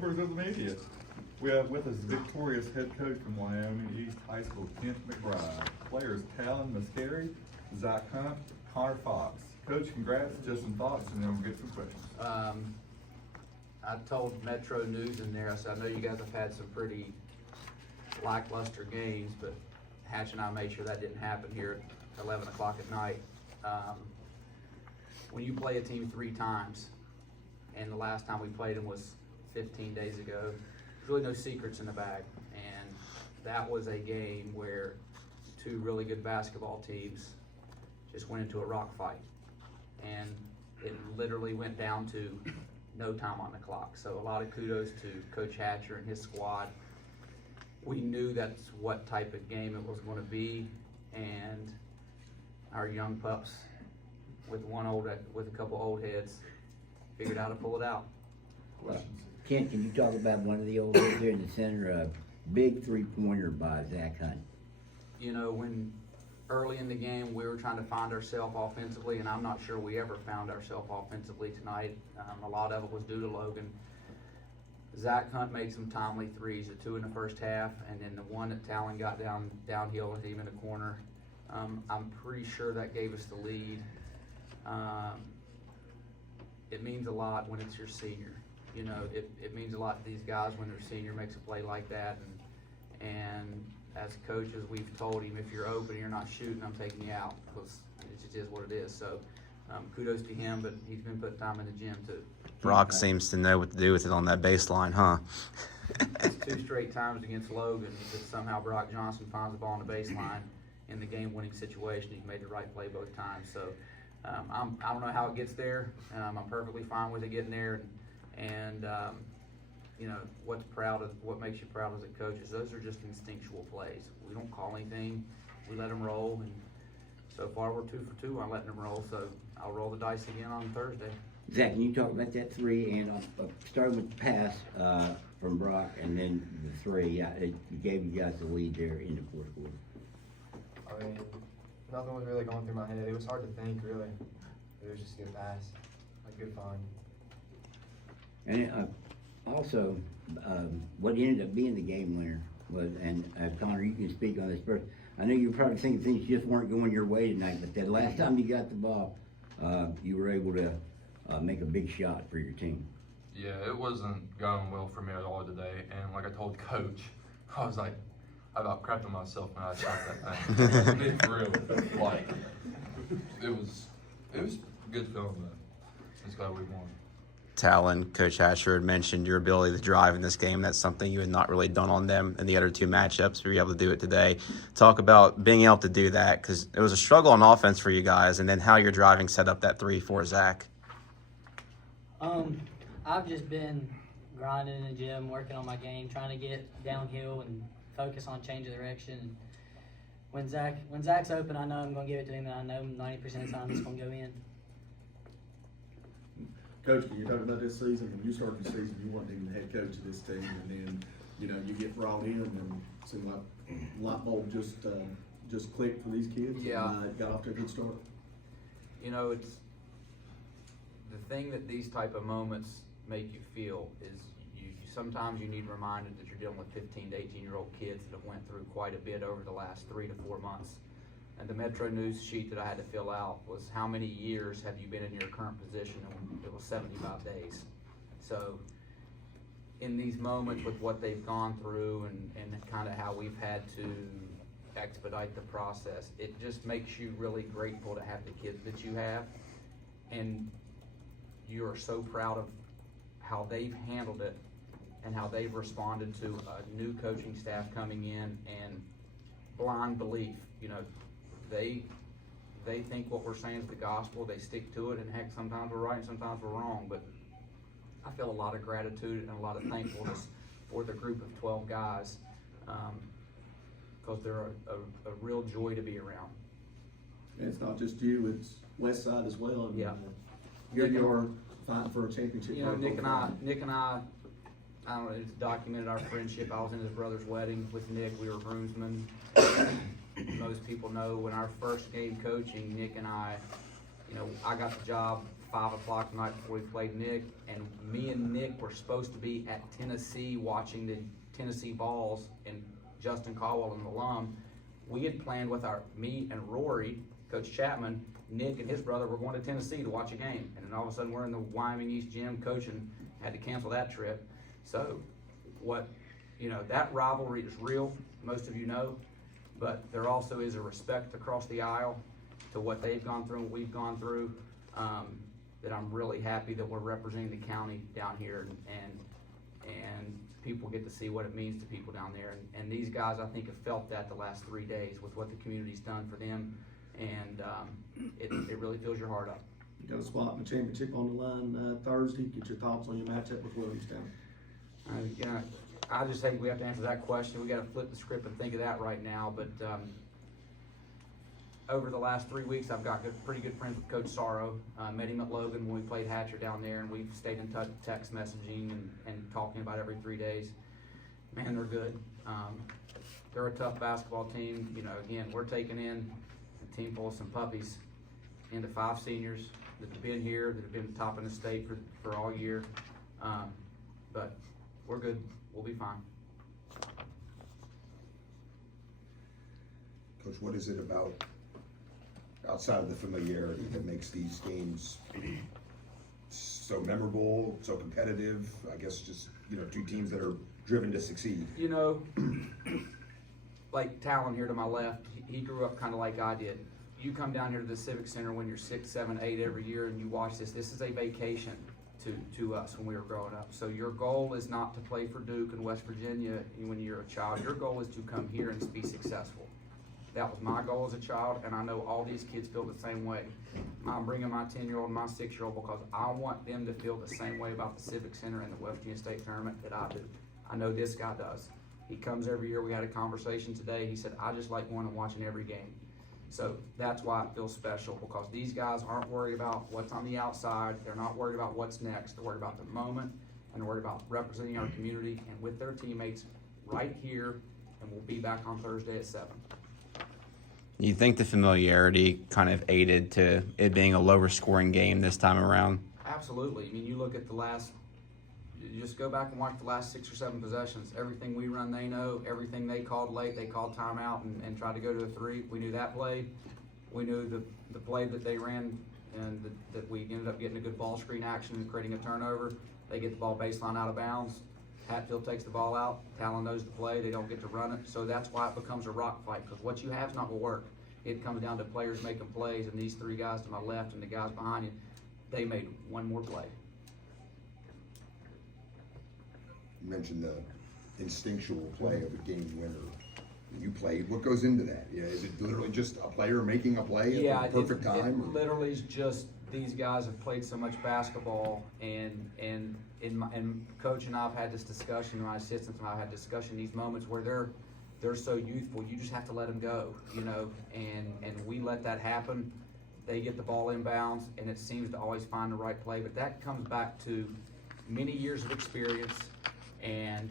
members of the media. We have with us victorious head coach from Wyoming East High School, Kent McBride. Players Talon Muscari, Zach Hunt, Connor Fox. Coach, congrats, just some thoughts, and then we'll get some questions. I told Metro News in there, I said, I know you guys have had some pretty lackluster games, but Hatch and I made sure that didn't happen here at 11 o'clock at night. When you play a team 3 times, and the last time we played them was 15 days ago, there's really no secrets in the bag. And that was a game where 2 really good basketball teams just went into a rock fight. And it literally went down to no time on the clock. So a lot of kudos to Coach Hatcher and his squad. We knew that's what type of game it was going to be, and our young pups with a couple old heads figured out how to pull it out. Kent, can you talk about one of the old heads there in the center, a big 3-pointer by Zach Hunt? You know, when early in the game we were trying to find ourselves offensively, and I'm not sure we ever found ourselves offensively tonight. A lot of it was due to Logan. Zach Hunt made some timely threes, the 2 in the first half, and then the one that Talon got downhill and even in the corner. I'm pretty sure that gave us the lead. It means a lot when it's your senior. You know, it means a lot to these guys when their senior makes a play like that. And as coaches, we've told him, if you're open and you're not shooting, I'm taking you out, because it just is what it is. So kudos to him, but he's been putting time in the gym too. Brock seems to know what to do with it on that baseline, huh? It's 2 straight times against Logan that somehow Brock Johnson finds the ball on the baseline in the game-winning situation. He made the right play both times. So I don't know how it gets there. I'm perfectly fine with it getting there. And you know, what makes you proud as a coach is those are just instinctual plays. We don't call anything. We let them roll. And so far we're 2 for 2 on letting them roll. So I'll roll the dice again on Thursday. Zach, can you talk about that 3 and starting with the pass from Brock and then the 3? Yeah, it gave you guys the lead there in the fourth quarter. I mean, nothing was really going through my head. It was hard to think, really. It was just a good pass, a good find. And also, what ended up being the game winner was, and Connor, you can speak on this first. I know you were probably thinking things just weren't going your way tonight, but that last time you got the ball, you were able to make a big shot for your team. Yeah, it wasn't going well for me at all today, and like I told Coach, I was like, I about crapped on myself when I shot that thing. I mean, for real, like, it was a good feeling, though. Just glad we won. Talon, Coach Hatcher had mentioned your ability to drive in this game. That's something you had not really done on them in the other 2 matchups. Were you able to do it today? Talk about being able to do that, because it was a struggle on offense for you guys, and then how your driving set up that 3 for Zach. I've just been grinding in the gym, working on my game, trying to get downhill and focus on change of direction. When Zach's open, I know I'm going to give it to him, and I know 90% of the time it's going to go in. Coach, can you talk about this season? When you started the season, you weren't even the head coach of this team, and then you get brought in, and it seemed like light bulb just clicked for these kids. Yeah. And got off to a good start. You know, it's the thing that these type of moments make you feel is sometimes you need reminded that you're dealing with 15 to 18-year-old kids that have went through quite a bit over the last 3 to 4 months. And the Metro News sheet that I had to fill out was how many years have you been in your current position, and it was 75 days. So in these moments with what they've gone through and kind of how we've had to expedite the process, it just makes you really grateful to have the kids that you have, and you are so proud of how they've handled it and how they've responded to a new coaching staff coming in and blind belief. You know, they think what we're saying is the gospel. They stick to it, and heck, sometimes we're right and sometimes we're wrong. But I feel a lot of gratitude and a lot of thankfulness for the group of 12 guys, because they're a real joy to be around. And it's not just you; it's West Side as well. And, Yeah. Here you are fighting for a championship. You know, Nick and I don't know, it's documented our friendship. I was in his brother's wedding with Nick. We were groomsmen. Most people know when our first game coaching, Nick and I, you know, I got the job 5 o'clock the night before we played Nick, and me and Nick were supposed to be at Tennessee watching the Tennessee Vols, and Justin Caldwell, an alum. We had planned with me and Rory, Coach Chapman, Nick and his brother were going to Tennessee to watch a game, and then all of a sudden we're in the Wyoming East gym coaching, had to cancel that trip. So that rivalry is real, most of you know, but there also is a respect across the aisle to what they've gone through and we've gone through, that I'm really happy that we're representing the county down here, and people get to see what it means to people down there. And these guys, I think, have felt that the last 3 days with what the community's done for them, and it really fills your heart up. You got a spot in the championship on the line Thursday. Get your thoughts on your matchup with Williamstown. I just think we have to answer that question. We got to flip the script and think of that right now. But over the last 3 weeks, I've got pretty good friends with Coach Sorrow. Met him at Logan when we played Hatcher down there, and we've stayed in touch, text messaging and talking about every 3 days. Man, they're good. They're a tough basketball team. Again, we're taking in a team full of some puppies, into 5 seniors that have been here, that have been top in the state for all year. But we're good. We'll be fine. Coach, what is it about outside of the familiarity that makes these games so memorable, so competitive? I guess just, 2 teams that are driven to succeed. Like Talon here to my left, he grew up kind of like I did. You come down here to the Civic Center when you're 6, 7, 8 every year, and you watch this. This is a vacation to us when we were growing up. So your goal is not to play for Duke and West Virginia when you're a child. Your goal is to come here and be successful. That was my goal as a child, and I know all these kids feel the same way. I'm bringing my 10-year-old and my 6-year-old because I want them to feel the same way about the Civic Center and the West Virginia State Tournament that I do. I know this guy does. He comes every year. We had a conversation today. He said, I just like going and watching every game. So that's why it feels special, because these guys aren't worried about what's on the outside. They're not worried about what's next. They're worried about the moment, and they're worried about representing our community and with their teammates right here, and we'll be back on Thursday at 7. You think the familiarity kind of aided to it being a lower scoring game this time around? Absolutely. I mean, you look at you just go back and watch the last 6 or 7 possessions. Everything we run, they know. Everything they called late, they called timeout and tried to go to a 3. We knew that play. We knew the play that they ran, and that we ended up getting a good ball screen action and creating a turnover. They get the ball baseline out of bounds. Hatfield takes the ball out. Talon knows the play. They don't get to run it. So that's why it becomes a rock fight, because what you have is not going to work. It comes down to players making plays, and these 3 guys to my left and the guys behind you, they made one more play. You mentioned the instinctual play of a game winner. You played. What goes into that? Is it literally just a player making a play at the perfect time? It literally is just these guys have played so much basketball, and Coach and I have had this discussion, my assistants and I have had discussion, these moments where they're so youthful, you just have to let them go, and we let that happen. They get the ball inbounds, and it seems to always find the right play, but that comes back to many years of experience and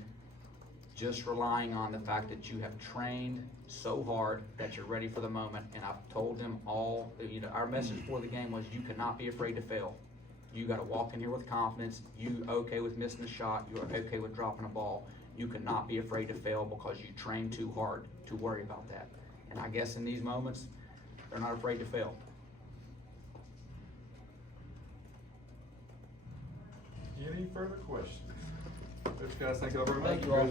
just relying on the fact that you have trained so hard that you're ready for the moment. And I've told them all, our message for the game was, you cannot be afraid to fail. You got to walk in here with confidence. You okay with missing a shot. You're okay with dropping a ball. You cannot be afraid to fail because you train too hard to worry about that. And I guess in these moments, they're not afraid to fail. Any further questions? Coach, guys, thank you all very much. Thank you all.